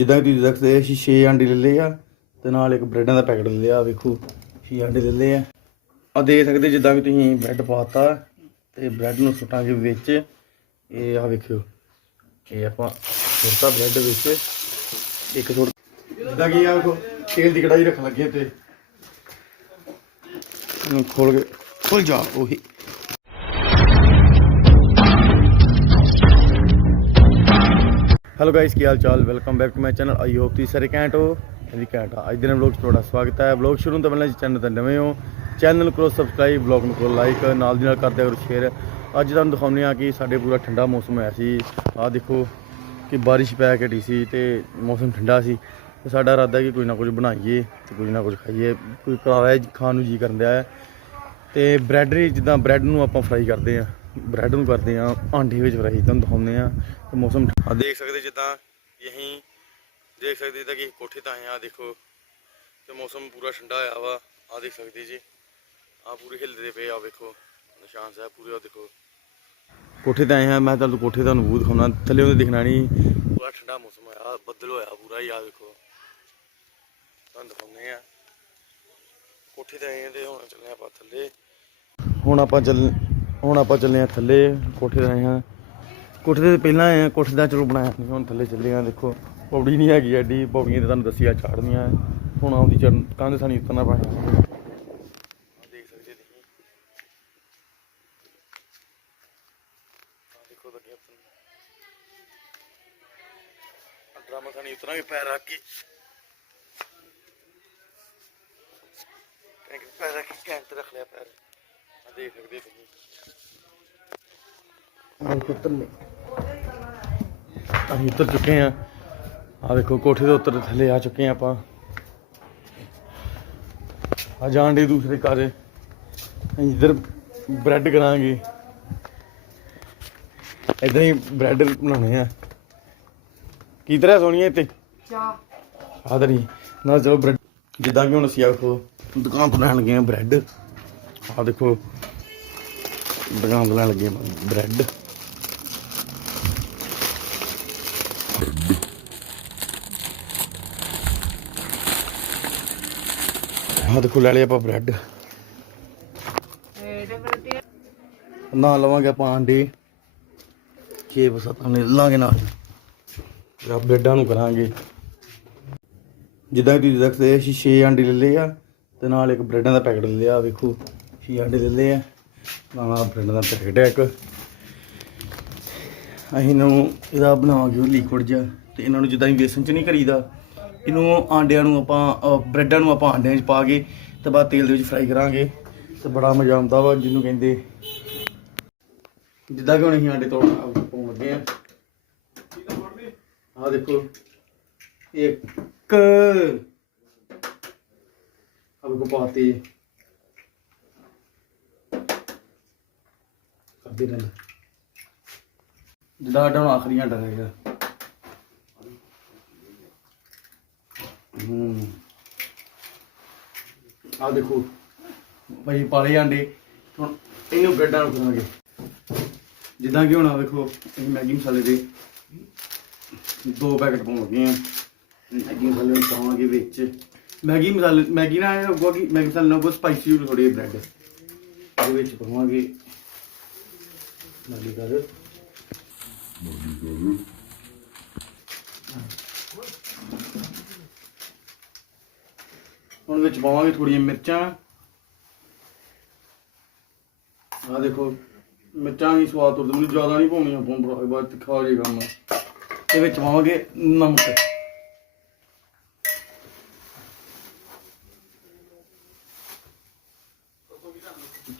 ਜਿੱਦਾਂ ਕਿ ਤੁਸੀਂ ਦੇਖ ਸਕਦੇ ਅਸੀਂ 6 ਅੰਡੇ ਲੈ ਲਏ ਆ ਤੇ ਨਾਲ ਇੱਕ ਬ੍ਰੈਡਾਂ ਦਾ ਪੈਕਟ ਲੈ ਲਿਆ, ਵੇਖੋ 6 ਅੰਡੇ ਲੈ ਲਏ ਆ। ਆ ਦੇਖ ਸਕਦੇ ਜਿੱਦਾਂ ਕਿ ਤੁਸੀਂ ਬ੍ਰੈਡ ਪਾਤਾ ਤੇ ਬ੍ਰੈਡ ਨੂੰ ਸੁੱਟਾਂਗੇ ਵਿੱਚ। ਇਹ ਆ ਵੇਖਿਓ, ਇਹ ਆਪਾਂ ਸੁੱਟਾ ਬ੍ਰੈਡ ਵਿੱਚ। ਇੱਕ ਸੁੱਟ ਜਿੱਦਾਂ ਕਿ ਆ ਵੇਖੋ ਤੇਲ ਦੀ ਕੜਾਈ ਰੱਖਣ ਲੱਗੇ ਤੇ। ਇਹਨੂੰ ਖੋਲ ਕੇ ਖੁੱਲ ਜਾ, ਉਹੀ। ਹੈਲੋ ਗਾਇਸ ਕੀ ਹਾਲ ਚਾਲ? Welcome back to my channel I hope ਤੁਸੀਂ ਸਾਰੇ ਘੈਂਟ ਹੋ। ਅਸੀਂ ਘੈਂਟ ਆ ਅੱਜ ਦੇ ਵਲੌਗ 'ਚ ਤੁਹਾਡਾ ਸਵਾਗਤ ਹੈ। ਵਲੌਗ ਸ਼ੁਰੂ ਤੋਂ ਪਹਿਲਾਂ ਚੈਨਲ ਤੇ ਨਵੇਂ ਹੋ। ਚੈਨਲ ਨੂੰ ਕਰੋ ਸਬਸਕ੍ਰਾਈਬ ਵਲੌਗ ਨੂੰ ਕਰੋ ਲਾਈਕ ਨਾਲ ਦੀ ਨਾਲ ਕਰਦੇ ਕਰੋ ਸ਼ੇਅਰ ਅੱਜ ਤੁਹਾਨੂੰ ਦਿਖਾਉਂਦੇ ਆ ਕਿ ਸਾਡੇ ਪੂਰਾ ਠੰਡਾ ਮੌਸਮ ਹੋਇਆ ਸੀ। ਆਹ ਦੇਖੋ ਕਿ ਬਾਰਿਸ਼ ਪੈ ਕੇ ਹਟੀ ਸੀ ਤੇ ਮੌਸਮ ਠੰਡਾ ਸੀ। ਤੇ ਸਾਡਾ ਇਰਾਦਾ ਕਿ ਕੁਝ ਨਾ ਕੁਝ ਬਣਾਈਏ ਤੇ ਕੁਝ ਨਾ ਕੁਝ ਖਾਈਏ। ਕੋਈ ਕਰਾਇਆ ਖਾਣ ਨੂੰ ਜੀ ਕਰਨ ਦਿਆ ਹੈ। ਤੇ ਬ੍ਰੈਡ ਜਿੱਦਾਂ ਬ੍ਰੈਡ ਨੂੰ ਆਪਾਂ ਫਰਾਈ ਕਰਦੇ ਆ ਬ੍ਰੈਡ ਨੂੰ ਕਰਦੇ ਆ ਆਂਡੇ ਵਿੱਚ ਫਰਾਈ ਤੁਹਾਨੂੰ ਦਿਖਾਉਂਦੇ ਆ ਮੌਸਮ ਆ ਦੇਖ ਸਕਦੇ ਜਿੱਦਾਂ ਯਹੀਂ ਦੇਖ ਸਕਦੇ ਜਿੱਦਾਂ ਕਿ ਕੋਠੇ ਤਾਂ ਆਏ ਆ ਦੇਖੋ ਤੇ ਮੌਸਮ ਪੂਰਾ ਠੰਡਾ ਹੋਇਆ ਵਾ ਆ ਦੇਖ ਸਕਦੇ ਜੀ। ਆ ਪੂਰੇ ਹਿੱਲਦੇ ਪਏ ਆ ਵੇਖੋ ਨਿਸ਼ਾਨ ਸਾਹਿਬ ਪੂਰੇ ਆ ਦੇਖੋ। ਕੋਠੇ ਤੇ ਆਏ ਆ ਮੈਂ ਤੁਹਾਨੂੰ ਕੋਠੇ ਤੁਹਾਨੂੰ ਵੂ ਦਿਖਾਉਣਾ ਥੱਲੇ ਉਹਦੇ ਦਿਖਣਾ ਨਹੀਂ। ਪੂਰਾ ਠੰਡਾ ਮੌਸਮ ਹੋਇਆ ਬੱਦਲ ਹੋਇਆ ਪੂਰਾ ਹੀ ਆ ਵੇਖੋ। ਤੁਹਾਨੂੰ ਦਿਖਾਉਂਦੇ ਆ ਕੋਠੇ ਤੇ ਆਏ ਆ ਤੇ ਹੁਣ ਚੱਲੇ ਆਪਾਂ ਥੱਲੇ। ਹੁਣ ਆਪਾਂ ਚੱਲ ਹੁਣ ਆਪਾਂ ਚੱਲੇ ਆ ਥੱਲੇ ਕੋਠੇ ਤੇ ਆਏ ਆ। ਕੋਠੇ ਤੇ ਪਹਿਲਾਂ ਆਏ ਆ ਕੋਠੇ ਦਾ ਚਲੋ ਬਣਾਇਆ ਨਹੀਂ ਹੁਣ ਥੱਲੇ ਚੱਲੇ ਆ ਦੇਖੋ ਪੌੜੀ ਨਹੀਂ ਹੈਗੀ ਐਡੀ ਪੌੜੀਆਂ ਤੇ ਤੁਹਾਨੂੰ ਦੱਸਿਆ ਚਾੜਨੀਆਂ ਹੁਣ ਆਉਂਦੀ ਚੜਨ ਕੰਧ ਸਾਨੀ ਉਤਰਨਾ ਪੈਣਾ ਡਰਾਮਾ ਸਾਨੀ ਉਤਰਾਂਗੇ ਪੈਰ ਰੱਖ ਕੇ। ਕੈਂਕ ਪੈਰ ਰੱਖ ਕੇ ਕੈਂਕ ਤੇ ਰੱਖ ਲਿਆ ਪੈਰ। ਆਹ ਦੇਖ ਸਕਦੇ ਤੁਸੀਂ ਕੁੱਤਰ ਨੇ ਅਸੀਂ ਉੱਤਰ ਚੁੱਕੇ ਆ ਆ ਦੇਖੋ ਕੋਠੇ ਦੇ ਉੱਤਰ ਥੱਲੇ ਆ ਚੁੱਕੇ ਆ ਆਪਾਂ। ਆ ਜਾਣ ਦੇ ਦੂਸਰੇ ਅਸੀਂ ਇੱਧਰ ਬ੍ਰੈਡ ਕਰਾਂਗੇ। ਇਦਾਂ ਹੀ ਬ੍ਰੈਡ ਬਣਾਉਣੇ ਆ। ਕੀ ਤਰ੍ਹਾਂ ਸੋਣੀਏ ਤੇ ਚਾਹ। ਆਦਰੀ ਨਾਲ ਚਲੋ ਬ੍ਰੈਡ। ਜਿੱਦਾਂ ਕਿ ਹੁਣ ਅਸੀਂ ਆਖੋ ਦੁਕਾਨ ਤੋਂ ਲੈਣ ਗਏ ਆ ਬ੍ਰੈਡ। ਆ ਦੇਖੋ ਦੁਕਾਨ ਤੋਂ ਲੈਣ ਲੱਗੇ ਬ੍ਰੈਡ। ਆ ਦੇਖੋ ਲੈ ਲਿਆ ਆਪਾਂ ਬ੍ਰੈਡ। ਨਾਲ ਲਵਾਂਗੇ ਆਪਾਂ ਆਂਡੇ ਛੇ ਸੱਤ ਨੇ ਲਾਂਗੇ ਨਾਲ। ਆ ਬ੍ਰੈਡਾਂ ਨੂੰ ਕਰਾਂਗੇ। ਜਿੱਦਾਂ ਕਿ ਤੁਸੀਂ ਦੇਖਦੇ ਅਸੀਂ ਛੇ ਆਂਡੇ ਲੈ ਲਏ ਆ ਤੇ ਨਾਲ ਇੱਕ ਬ੍ਰੈਡਾਂ ਦਾ ਪੈਕਟ ਲੈ ਲਿਆ ਵੇਖੋ, ਛੇ ਆਂਡੇ ਲੈ ਲਏ ਆ। ਨਾਲ ਬ੍ਰੈਡਾਂ ਦਾ ਪੈਕਟ ਹੈ ਇੱਕ। ਅਸੀਂ ਨੂੰ ਇਹਦਾ ਬਣਾਵਾਂਗੇ ਉਹ ਲਿਕਵਿਡ ਜਿਹਾ ਤੇ ਇਹਨਾਂ ਨੂੰ ਜਿੱਦਾਂ ਹੀ ਬੇਸਨ ਚ ਨਹੀਂ ਕਰੀਦਾ ਇਹਨੂੰ ਆਂਡਿਆਂ ਨੂੰ ਆਪਾਂ ਬ੍ਰੈਡਾਂ ਨੂੰ ਆਪਾਂ ਆਂਡਿਆਂ 'ਚ ਪਾ ਕੇ ਤੇ ਬਾਅਦ ਤੇਲ ਦੇ ਵਿੱਚ ਫਰਾਈ ਕਰਾਂਗੇ। ਤੇ ਬੜਾ ਮਜ਼ਾ ਆਉਂਦਾ ਵਾ ਜਿਹਨੂੰ ਕਹਿੰਦੇ। ਜਿੱਦਾਂ ਕਿ ਹੁਣ ਅਸੀਂ ਆਂਡੇ ਤੋੜ ਪਾਉਣ ਲੱਗੇ ਆ। ਆ ਦੇਖੋ, ਇੱਕ ਆ ਵੇਖੋ ਪਾਤੀ। ਕਰਦੇ ਰਹਿੰਦੇ ਜਿੱਦਾਂ ਸਾਡਾ ਹੁਣ ਆਖਰੀ ਆਂਡਾ ਰਹਿ ਗਿਆ ਹੂੰ ਆ ਦੇਖੋ। ਭਾਈ ਪਾਲੇ ਆਂਡੇ। ਹੁਣ ਇਹਨੂੰ ਬ੍ਰੈਡਾਂ ਨੂੰ ਕਰਾਂਗੇ ਜਿੱਦਾਂ ਕਿ ਹੁਣ ਆ ਵੇਖੋ ਅਸੀਂ ਮੈਗੀ ਮਸਾਲੇ ਦੇ ਦੋ ਪੈਕਟ ਪਾਉਣ ਲੱਗੇ ਆ। ਮੈਗੀ ਮਸਾਲੇ ਨੂੰ ਪਾਵਾਂਗੇ ਵਿੱਚ। ਮੈਗੀ ਮਸਾਲੇ, ਮੈਗੀ ਨਾਲ ਇਹ ਕਿ ਮੈਗੀ ਮਸਾਲੇ ਨਾਲ ਬਹੁਤ ਸਪਾਈਸੀ ਹੋ ਥੋੜੀ ਬ੍ਰੈਡ ਇਹਦੇ ਵਿੱਚ ਪਾਵਾਂਗੇ ਮੈਗੀ ਕਰ। ਹੁਣ ਵਿੱਚ ਪਾਵਾਂਗੇ ਥੋੜੀਆਂ ਮਿਰਚਾਂ। ਆ ਦੇਖੋ, ਮਿਰਚਾਂ ਵੀ ਸਵਾਦ ਤੋਂ ਮੈਨੂੰ ਜ਼ਿਆਦਾ ਨਹੀਂ ਪਾਉਣੀਆਂ ਆਪਾਂ ਬੜਾ ਬਾਅਦ ਤਿੱਖਾ ਹੋ ਜਾਏਗਾ ਕੰਮ। ਤੇ ਵਿੱਚ ਪਾਵਾਂਗੇ ਨਮਕ।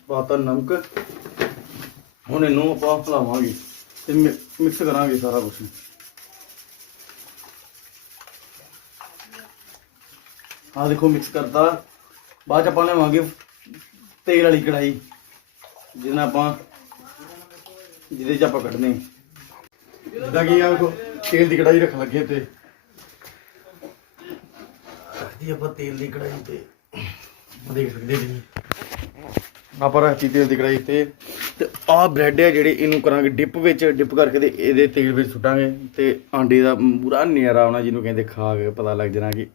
ਪਾਤਾ ਨਮਕ। ਹੁਣ ਇਹਨੂੰ ਆਪਾਂ ਹਿਲਾਵਾਂਗੇ ਤੇ ਮਿਕਸ ਕਰਾਂਗੇ ਸਾਰਾ ਕੁਝ ਆ ਦੇਖੋ ਮਿਕਸ ਕਰਤਾ। ਬਾਅਦ ਚ ਆਪਾਂ ਲਵਾਂਗੇ ਤੇਲ ਵਾਲੀ ਕੜਾਈ ਜਿਹਦੇ ਨਾਲ ਆਪਾਂ ਜਿਹਦੇ ਚ ਆਪਾਂ ਕੱਢਨੇ ਜਿੱਦਾਂ ਕਿ ਆ ਵੇਖੋ ਤੇਲ ਦੀ ਕੜਾਈ ਰੱਖਣ ਲੱਗੇ ਤੇ ਰੱਖਦੀ ਆਪਾਂ ਤੇਲ ਦੀ ਕੜਾਈ ਤੇ ਦੇਖ ਸਕਦੇ ਜੀ। ਆਪਾਂ ਰੱਖਤੀ ਤੇਲ ਦੀ ਕੜਾਈ ਤੇ। ਤੇ ਆਹ ਬ੍ਰੈਡ ਹੈ ਜਿਹੜੇ ਇਹਨੂੰ ਕਰਾਂਗੇ ਡਿਪ ਵਿੱਚ ਡਿਪ ਕਰਕੇ ਤੇ ਇਹਦੇ ਤੇਲ ਵਿੱਚ ਸੁੱਟਾਂਗੇ। ਤੇ ਆਂਡੇ ਦਾ ਪੂਰਾ ਨਿਆਰਾ ਆਉਣਾ ਜਿਹਨੂੰ ਕਹਿੰਦੇ ਖਾ ਕੇ ਪਤਾ ਲੱਗ ਜਾਣਾ ਕਿ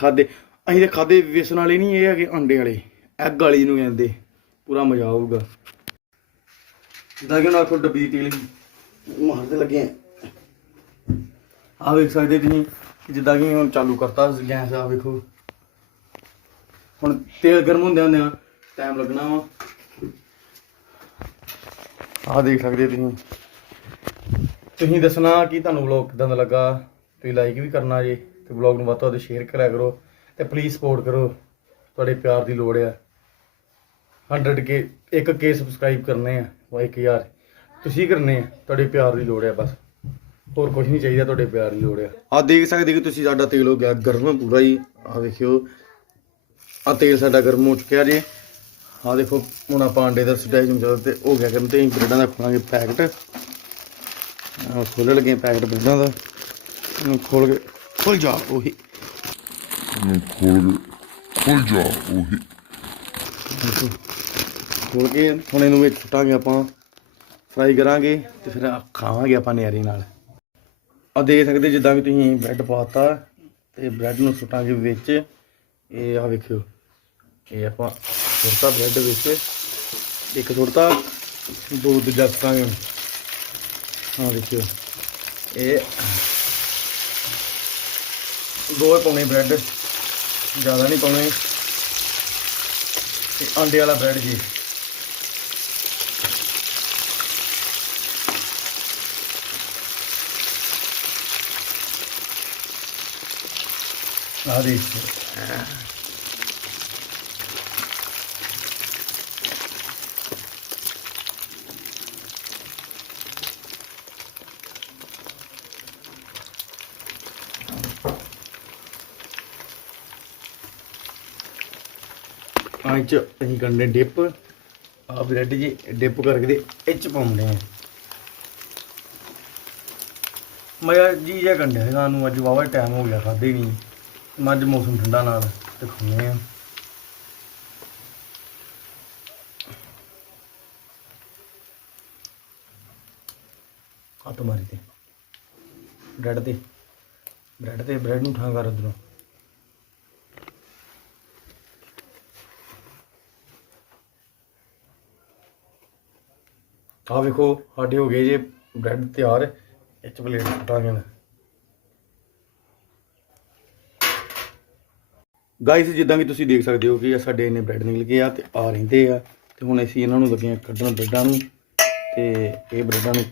ਖਾਦੇ। ਅਸੀਂ ਤੇ ਖਾਦੇ ਵੇਸਣ ਵਾਲੇ ਨਹੀਂ, ਇਹ ਹੈਗੇ ਆਂਡੇ ਵਾਲੇ। ਐਗ ਵਾਲੀ ਨੂੰ ਕਹਿੰਦੇ। ਪੂਰਾ ਮਜ਼ਾ ਆਊਗਾ। ਜਿੱਦਾਂ ਕਿ ਨਾਲ ਕੋਲ ਡੱਬੀ ਤੇਲ ਮਾਰਦੇ ਲੱਗੇ ਆ। ਆਹ ਵੇਖ ਸਕਦੇ ਤੁਸੀਂ, ਜਿੱਦਾਂ ਕਿ ਹੁਣ ਚਾਲੂ ਕਰਤਾ ਗੈਸ ਆ ਵੇਖੋ। ਹੁਣ ਤੇਲ ਗਰਮ ਹੁੰਦੇ ਹੁੰਦੇ ਆ ਟਾਈਮ ਲੱਗਣਾ ਵਾ। ਆਹ ਦੇਖ ਸਕਦੇ ਤੁਸੀਂ। ਤੁਸੀਂ ਦੱਸਣਾ ਕਿ ਤੁਹਾਨੂੰ ਵਲੌਗ ਕਿਦਾਂ ਦਾ ਲੱਗਾ, ਤੁਸੀਂ ਲਾਈਕ ਵੀ ਕਰਨਾ ਜੇ। ਤੇ ਵਲੌਗ ਨੂੰ ਵੱਧ ਤੋਂ ਵੱਧ ਸ਼ੇਅਰ ਕਰਿਆ ਕਰੋ ਤੇ ਪਲੀਜ਼ ਸਪੋਰਟ ਕਰੋ। ਤੁਹਾਡੇ ਪਿਆਰ ਦੀ ਲੋੜ ਆ। 100 ਕੇ 1 ਕੇ ਸਬਸਕ੍ਰਾਈਬ ਕਰਨੇ ਆ। ਉਹ 1000 ਤੁਸੀਂ ਕਰਨੇ ਆ। ਤੁਹਾਡੇ ਪਿਆਰ ਦੀ ਲੋੜ ਆ ਬਸ। ਹੋਰ ਕੁਝ ਨਹੀਂ ਚਾਹੀਦਾ, ਤੁਹਾਡੇ ਪਿਆਰ ਦੀ ਲੋੜ ਆ। ਆ ਦੇਖ ਸਕਦੇ ਕਿ ਤੁਸੀਂ ਸਾਡਾ ਤੇਲ ਹੋ ਗਿਆ ਗਰਮ ਪੂਰਾ ਹੀ। ਆ ਵੇਖਿਓ। ਆ ਤੇਲ ਸਾਡਾ ਗਰਮ ਹੋ ਚੁੱਕਿਆ ਜੇ। ਆ ਦੇਖੋ, ਹੁਣ ਆਪਾਂ ਅੰਡੇ ਦਾ ਸਟੇਜ ਨੂੰ ਤੇ ਹੋ ਗਿਆ ਗਰਮ ਤੇ ਬ੍ਰੈਡਾਂ ਦਾ ਖੋਲਾਂਗੇ ਪੈਕਟ ਆ ਲੱਗੇ ਪੈਕਟ ਬ੍ਰੈਡਾਂ ਦਾ। ਖੋਲ ਕੇ ਖੁੱਲ ਜਾ ਉਹੀ। ਖੋਲ ਖੁੱਲ ਜਾ ਉਹੀ। ਖੋਲ ਕੇ ਹੁਣ ਇਹਨੂੰ ਵਿੱਚ ਸੁੱਟਾਂਗੇ ਆਪਾਂ। ਫਰਾਈ ਕਰਾਂਗੇ ਤੇ ਫਿਰ ਆ ਖਾਵਾਂਗੇ ਆਪਾਂ ਨਿਆਰੀ ਨਾਲ। ਆ ਦੇਖ ਸਕਦੇ ਜਿੱਦਾਂ ਵੀ ਤੁਸੀਂ ਬ੍ਰੈਡ ਪਾਤਾ ਤੇ ਬ੍ਰੈਡ ਨੂੰ ਸੁੱਟਾਂਗੇ ਵਿੱਚ। ਇਹ ਆ ਵੇਖਿਓ। ਇਹ ਆਪਾਂ ਸੁੱਟਤਾ ਬ੍ਰੈਡ ਵਿੱਚ। ਇੱਕ ਸੁੱਟਤਾ ਦੋ ਦੂਜਾ ਸੁੱਟਾਂਗੇ। ਆ ਵੇਖਿਓ। ਇਹ ਦੋ ਹੀ ਪਾਉਣੇ ਬ੍ਰੈਡ ਜ਼ਿਆਦਾ ਨਹੀਂ ਪਾਉਣੇ। ਤੇ ਅੰਡੇ ਵਾਲਾ ਬ੍ਰੈਡ ਜੀ। ਆ ਦੇ ਆਹ ਅਸੀਂ ਕਰਨੇ ਡਿਪ। ਆ ਬ੍ਰੈਡ ਜੀ, ਡਿਪ ਕਰਕੇ ਦੇ ਇਹ ਪਾਉਂਦੇ ਆ। ਮੈਂ ਜੀ ਜਿਹਾ ਕੰਡੇ ਹੈਗਾ ਨੂੰ, ਅੱਜ ਵਾਵਾ ਟਾਈਮ ਹੋ ਗਿਆ ਖਾਦੇ ਨਹੀਂ। ਮੈਂ ਮੌਸਮ ਠੰਡਾ ਨਾਲ ਤੇ ਖਾਣੇ ਆ। ਹੱਥ ਮਾਰੀ ਤੇ। ਬ੍ਰੈਡ ਤੇ। ਬ੍ਰੈਡ ਤੇ ਬ੍ਰੈਡ ਨੂੰ ਠਾਂ ਕਰ ਉਧਰੋਂ। ਆ ਵੇਖੋ, ਸਾਡੇ ਹੋ ਗਏ ਜੇ ਬ੍ਰੈਡ ਤਿਆਰ ਇਹ ਚ ਪਲੇਟ ਸੁੱਟਾਂਗੇ ਹੁਣ ਗਾਇਸ ਜਿੱਦਾਂ ਕਿ ਤੁਸੀਂ ਦੇਖ ਸਕਦੇ ਹੋ ਕਿ ਇਹ ਸਾਡੇ ਇੰਨੇ ਬ੍ਰੈਡ ਨਿਕਲ ਗਏ ਆ ਤੇ ਆ ਰਹਿੰਦੇ ਆ ਤੇ ਹੁਣ ਅਸੀਂ ਇਹਨਾਂ ਨੂੰ ਲੱਗੇ ਆ ਕੱਢਣ ਬ੍ਰੈਡਾਂ ਨੂੰ ਤੇ ਇਹ ਬ੍ਰੈਡਾਂ ਨੂੰ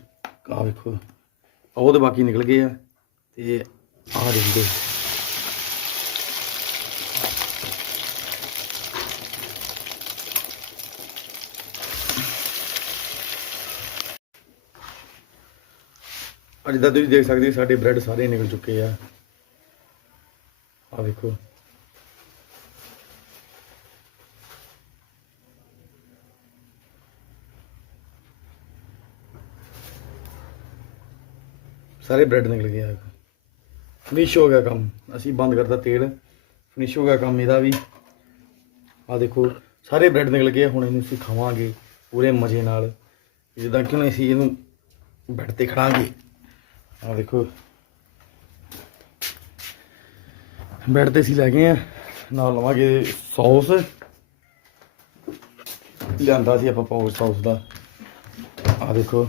ਆ ਵੇਖੋ, ਉਹ ਉਹਦੇ ਬਾਕੀ ਨਿਕਲ ਗਏ ਆ ਤੇ ਆ ਰਹਿੰਦੇ। ਅੱਜ ਦਾ ਤੁਸੀਂ ਦੇਖ ਸਕਦੇ ਹੋ ਸਾਡੇ ਬ੍ਰੈਡ ਸਾਰੇ ਨਿਕਲ ਚੁੱਕੇ ਆ। ਆ ਵੇਖੋ। ਸਾਰੇ ਬ੍ਰੈਡ ਨਿਕਲ ਗਏ ਆ। ਫਿਨਿਸ਼ ਹੋ ਗਿਆ ਕੰਮ। ਅਸੀਂ ਬੰਦ ਕਰਤਾ ਤੇਲ। ਫਿਨਿਸ਼ ਹੋ ਗਿਆ ਕੰਮ ਇਹਦਾ ਵੀ। ਆ ਦੇਖੋ, ਸਾਰੇ ਬ੍ਰੈਡ ਨਿਕਲ ਗਏ ਹੁਣ ਇਹਨੂੰ ਅਸੀਂ ਖਾਵਾਂਗੇ ਪੂਰੇ ਮਜ਼ੇ ਨਾਲ। ਜਿੱਦਾਂ ਕਿ ਹੁਣ ਅਸੀਂ ਇਹਨੂੰ ਬੈੱਡ ਤੇ ਖੜਾਂਗੇ। ਆ ਦੇਖੋ। ਬੈੱਡ ਤੇ ਅਸੀਂ ਲੈ ਗਏ ਆ। ਨਾਲ ਲਵਾਂਗੇ ਸੌਸ। ਲਿਆਂਦਾ ਸੀ ਆਪਾਂ ਪਾਉ ਸੌਸ ਦਾ। ਆ ਦੇਖੋ,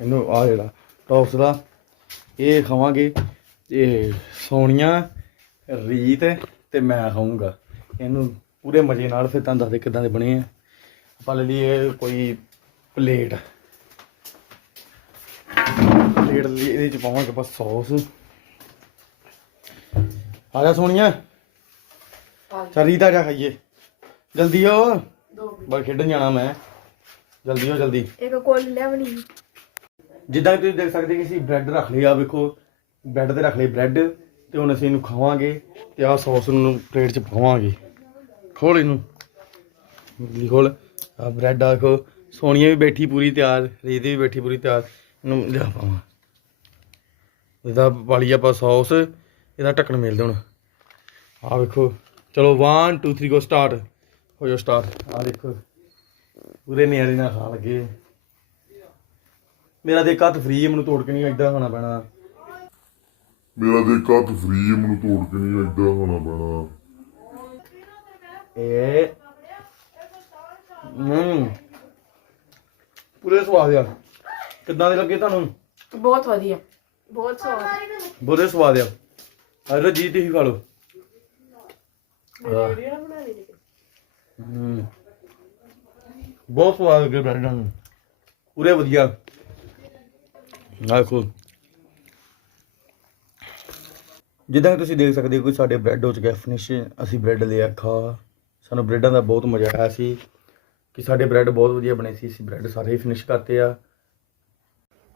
ਇਹਨੂੰ ਆ ਜਿਹੜਾ ਟੌਪਸ ਦਾ, ਇਹ ਖਾਵਾਂਗੇ। ਇਹ ਸੋਨੀਆ, ਰੀਤ ਤੇ ਮੈਂ ਖਾਊਂਗਾ। ਇਹਨੂੰ ਪੂਰੇ ਮਜ਼ੇ ਨਾਲ ਫਿਰ ਤੁਹਾਨੂੰ ਦੱਸਦੇ ਕਿਦਾਂ ਦੇ ਬਣੇ ਆ। ਆਪਾਂ ਲੈ ਲਈਏ ਕੋਈ ਪਲੇਟ। ਪਲੇਟ ਲਈ ਇਹਦੇ ਚ ਪਾਵਾਂਗੇ ਆਪਾਂ ਸੌਸ। ਆ ਜਾ ਸੋਨੀਆ। ਚੱਲ ਰੀਤ ਆ ਜਾ ਖਾਈਏ। ਜਲਦੀ ਹੋ। ਬਲ ਖੇਡਣ ਜਾਣਾ ਮੈਂ। ਜਲਦੀ ਹੋ ਜਲਦੀ। ਇੱਕ ਕੋਲ ਲੈਵਣੀ ਜਿੱਦਾਂ ਕਿ ਤੁਸੀਂ ਦੇਖ ਸਕਦੇ ਕਿ ਅਸੀਂ ਬ੍ਰੈਡ ਰੱਖ ਲਈ ਆ ਵੇਖੋ। ਬ੍ਰੈਡ ਤੇ ਰੱਖ ਲਈ ਬ੍ਰੈਡ ਤੇ ਹੁਣ ਅਸੀਂ ਇਹਨੂੰ ਖਾਵਾਂਗੇ ਤੇ ਆਹ ਸੌਸ ਨੂੰ ਪਲੇਟ 'ਚ ਪਾਵਾਂਗੇ। ਖੋਲ ਇਹਨੂੰ। ਜਲਦੀ ਖੋਲ। ਆ ਬ੍ਰੈਡ ਆ ਦੇਖੋ ਸੋਨੀਆ ਵੀ ਬੈਠੀ ਪੂਰੀ ਤਿਆਰ ਰੀਤ ਵੀ ਬੈਠੀ ਪੂਰੀ ਤਿਆਰ। ਇਹਨੂੰ ਲਿਆ ਪਾਵਾਂ। ਇਹਦਾ ਵਾਲੀ ਆਪਾਂ ਸੌਸ ਇਹਦਾ ਢੱਕਣ ਮੇਲ ਦੇ ਹੁਣ। ਆ ਵੇਖੋ ਚਲੋ 1 2 3 ਗੋ ਸਟਾਰਟ ਹੋ ਜਾਓ ਸਟਾਰਟ ਆ ਦੇਖੋ ਪੂਰੇ ਨਿਆਰੇ ਨਾਲ ਖਾ ਲੱਗੇ। ਮੇਰਾ ਤੇ ਇੱਕ ਹੱਥ ਫ੍ਰੀ ਮੈਨੂੰ ਤੋੜ ਕੇ ਨਹੀਂ ਏਦਾਂ ਖਾਣਾ ਪੈਣਾ। ਮੇਰਾ ਦੇ ਕੱਤ ਫ੍ਰੀ ਮੈਨੂੰ ਤੋੜ ਕੇ ਨਹੀਂ ਏਦਾਂ ਹੋਣਾ ਪੈਣਾ। ਇਹ ਹੂੰ। ਪੂਰੇ ਸਵਾਦ ਆ ਕਿੱਦਾਂ ਦੇ ਲੱਗੇ ਤੁਹਾਨੂੰ? ਬਹੁਤ ਵਧੀਆ। ਬਹੁਤ ਸਵਾਦ। ਆ। ਅਰੇ ਜੀ ਤੁਸੀਂ ਖਾ ਲਓ। ਵੀਡੀਓ ਨਾ ਬਣਾ ਲਈ ਹੂੰ। ਬਹੁਤ ਸਵਾਦ ਲੱਗੇ ਬ੍ਰੈਡਾਂ ਨੂੰ। ਪੂਰੇ ਵਧੀਆ। ਦੇਖੋ ਜਿੱਦਾਂ ਕਿ ਤੁਸੀਂ ਦੇਖ ਸਕਦੇ ਹੋ ਕਿ ਸਾਡੇ ਬ੍ਰੈਡ ਹੋ ਚੁੱਕਿਆ ਫਿਨਿਸ਼ ਅਸੀਂ ਬ੍ਰੈਡ ਲਿਆ ਖਾ। ਸਾਨੂੰ ਬ੍ਰੈਡਾਂ ਦਾ ਬਹੁਤ ਮਜ਼ਾ ਆਇਆ ਸੀ। ਕਿ ਸਾਡੇ ਬ੍ਰੈਡ ਬਹੁਤ ਵਧੀਆ ਬਣੇ ਸੀ। ਅਸੀਂ ਬ੍ਰੈਡ ਸਾਰੇ ਹੀ ਫਿਨਿਸ਼ ਕਰਤੇ ਆ।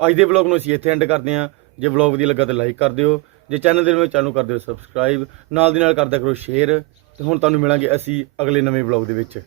ਅੱਜ ਦੇ ਵਲੌਗ ਨੂੰ ਅਸੀਂ ਇੱਥੇ ਐਂਡ ਕਰਦੇ ਹਾਂ। ਜੇ ਵਲੌਗ ਵਧੀਆ ਲੱਗਾ ਤਾਂ ਲਾਈਕ ਕਰ ਦਿਓ। ਜੇ ਚੈਨਲ ਦੇ ਨਵੇਂ ਚੈਨਲ ਨੂੰ ਕਰ ਦਿਓ ਸਬਸਕ੍ਰਾਈਬ ਨਾਲ ਦੀ ਨਾਲ ਕਰਦਾ ਕਰੋ ਸ਼ੇਅਰ ਤੇ ਹੁਣ ਤੁਹਾਨੂੰ ਮਿਲਾਂਗੇ ਅਸੀਂ ਅਗਲੇ ਨਵੇਂ ਵਲੌਗ ਦੇ ਵਿੱਚ।